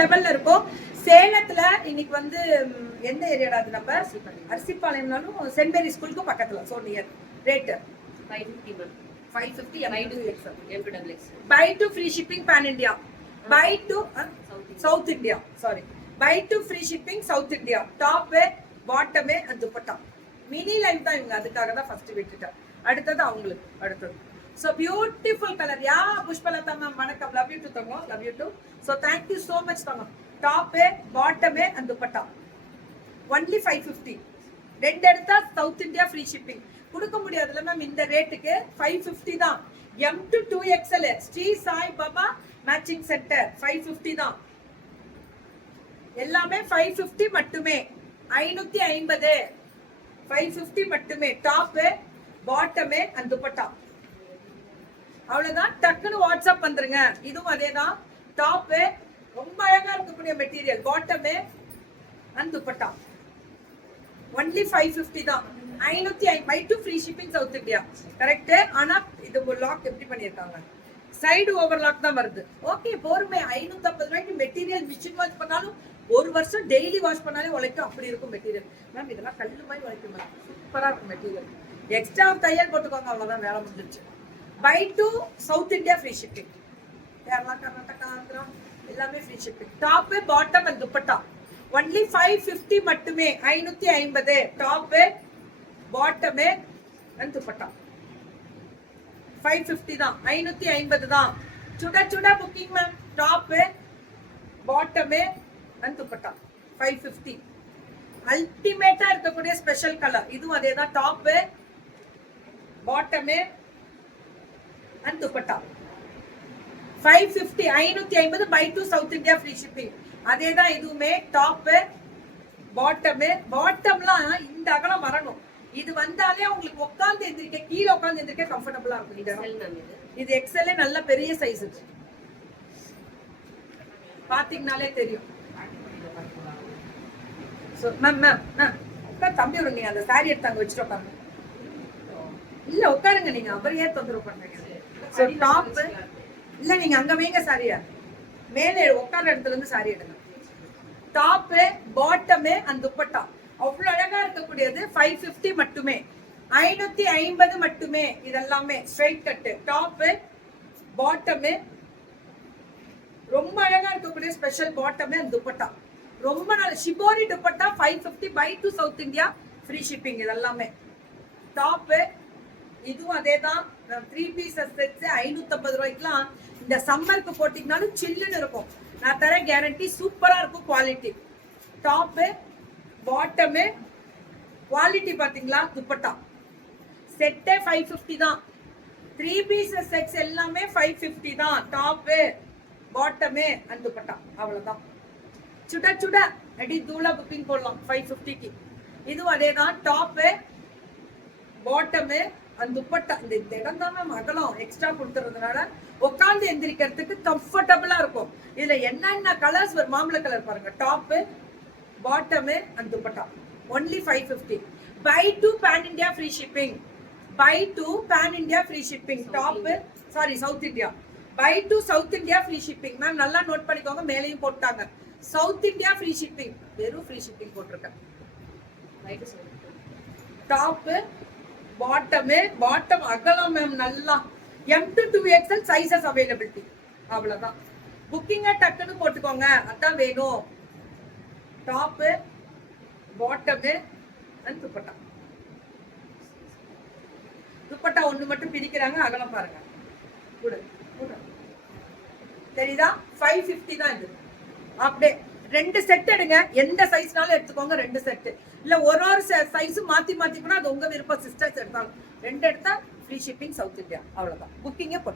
லெவல்ல இருக்கும். சேலத்துல இன்னைக்கு வந்து எந்த ஏரியாடா அது? நம்ம அரிசிப்பாளையம்னாலும் சென்ட் மேரி ஸ்கூலுக்கு பக்கத்துல. So near. Rate 550 550 buy to free shipping pan India. Buy to South India. Sorry. Buy to free shipping South India. Top wear, bottom wear and dupatta. Mini line தான் இவங்க, அதுக்காக தான் ஃபர்ஸ்ட் விட்டுட்டேன். அடுத்தது அவங்களுக்கு அடுத்தது. So beautiful color. Yeah, Pushpalata ma'am, vanakkam. Love you too, Tangam. Love you too. So thank you so much, Tangam. Top wear, bottom wear and dupatta. Only 550. ரெண்டு எடுத்தா சவுத் இந்தியா ஃப்ரீ ஷிப்பிங். கொடுக்க முடியாதுல ma'am இந்த ரேட்டுக்கு. 550 தான். M to 2XL Sri Sai Baba matching centre 550 தான். எல்லாமே 550 மட்டுமே. 550 550 மட்டுமே. Top bottom and dupatta. அவ்வளவுதான். டக்குன்னு வாட்ஸ்அப் வந்துருங்க. இதுவும் அதேதான். டாப் ரொம்ப அழகா இருக்கக்கூடிய material. Bottom and dupatta. Only 550 தான். 550 free shipping south India. Correct. ஆனா இது ஒரு லாக் எப்படி பண்ணிருக்காங்க? சைடு ஓவர்லாக் தான் வருது. ஓகே, பொறுமை. 550 ரூபாய்க்கு மெட்டீரியல் மிஷின் வாஷ் பண்ணாலும் ஒரு வருஷம் டெய்லி வாஷ் பண்ணாலே உழைக்கும். அப்படி இருக்கும் மெட்டீரியல். மேம் இதெல்லாம் கல்லு மாதிரி உழைக்கும் மேம். சூப்பரா இருக்கும் மெட்டீரியல். எக்ஸ்ட்ரா தையல் போட்டுக்கோங்க, அவ்வளவுதான், வேலை முடிஞ்சிருச்சு. By to South India free shipping. Kerala, Karnataka, Andhra எல்லாமே free shipping. Top bottom and dupatta only 550 மட்டுமே. 550 டாப் பாட்டம் அண்ட் துப்பட்டா. 550 தான். 550 தான். சுட சுட booking ma'am. Top bottom and dupatta 550. அல்டிமேட்டா இருக்கக்கூடிய ஸ்பெஷல் கலர். இதுவும் அதேதான். Top bottom and dupatta 550. 550 by to South India free shipping. அதேதான் இதுவுமே. டாப் பாட்டம்லாம் இந்த அகலம் வரணும். இது வந்தாலே உங்களுக்கு உட்கார்ந்து எந்திரிக்க, கீழே உட்கார்ந்து எந்திரிக்க கம்ஃபர்டபுளா இருக்கும். இது எக்ஸ்எல், நல்ல பெரிய சைஸ். பாத்தீங்கனாலே தெரியும். மேம் மேம் உட்கார் தம்பி. ஒரு நீங்க அந்த சாரி எடுத்து அங்க வச்சுட்டு உட்காருங்க. இல்ல உட்காருங்க நீங்க. அப்புறம் ஏன் தொந்தரவு பண்றீங்க? டாப் இல்ல நீங்க அங்க வைங்க சாரியா. மேலே உட்கார இடத்துல இருந்து சாரி எடுங்க. டாப் பாட்டம் அண்ட் துப்பட்டா அவ்வளவு அழகா இருக்கக்கூடியது. 550 மட்டுமே. 550 மட்டுமே. இதெல்லாமே ஸ்ட்ரைட் கட். டாப் பாட்டம் ரொம்ப அழகா இருக்கக்கூடிய ஸ்பெஷல் பாட்டம் அண்ட் துப்பட்டா. ரொம்ப நல்ல shibori dupatta 550 by to South India free shipping. இதெல்லாமே டாப். இதுவும் அதேதான். 3 பீசஸ் செட்ஸ் 550 ரூபாய்க்குலாம் இந்த சம்மருக்கு போட்டிங்கனாலும் சில்லுன்னு இருக்கும். நான் தர கேரண்டி. சூப்பரா இருக்கும் குவாலிட்டி. டாப் பாட்டம் குவாலிட்டி பாத்தீங்களா? துப்பட்டா செட்டே 550 தான். 3 பீசஸ் செட்ஸ் எல்லாமே 550 தான். டாப் பாட்டம் அண்ட் துப்பட்டா அவ்வளவுதான். சுட சுட அடி தூளா புக்கிங் போடலாம் 550க்கு. இதுவும் அதேதான். டாப் பாட்டம் அந்த துப்பட்டா. இந்த இடம் தான் மேம் அகலம் எக்ஸ்ட்ரா கொடுத்துறதுனால உட்காந்து எந்திரிக்கிறதுக்கு கம்ஃபர்டபுளா இருக்கும். இதுல என்னென்ன கலர்ஸ் வரும்? மாம்பழ கலர் பாருங்க. Top bottom and dupatta only 550. By to pan India free shipping. By to pan India free shipping. Top sari South India. By to South India free shipping. Ma'am நல்லா நோட் பண்ணிக்கோங்க. மேலையும் போட்டாங்க. South India free shipping. வெறும் free shipping போட்டிருக்கேன். Top bottom அகலம் ma'am நல்லா. M to 2XL sizes availability. அவ்வளவுதான். புக்கிங்க டக்குன்னு போட்டுக்கோங்க. அதான் வேணும். Top bottom and dupatta. Dupatta ஒண்ணு மட்டும் பிரிக்கிறாங்க. அகலம் பாருங்க. தெரியுதா? 550 தான் இது. அப்படியே 2 செட் எடுங்க. எந்த சைஸ்னாலும் எடுத்துக்கோங்க. 2 செட் இல்ல ஒரு சைஸ் மாத்தி மாத்தி கூட அது உங்க விருப்பம். சிஸ்டர்ஸ் எடுத்தாலும் 2 எடுத்தா ஃப்ரீ ஷிப்பிங் சவுத் இந்தியா. அவ்வளவுதான். புக்கிங்கே போட்டு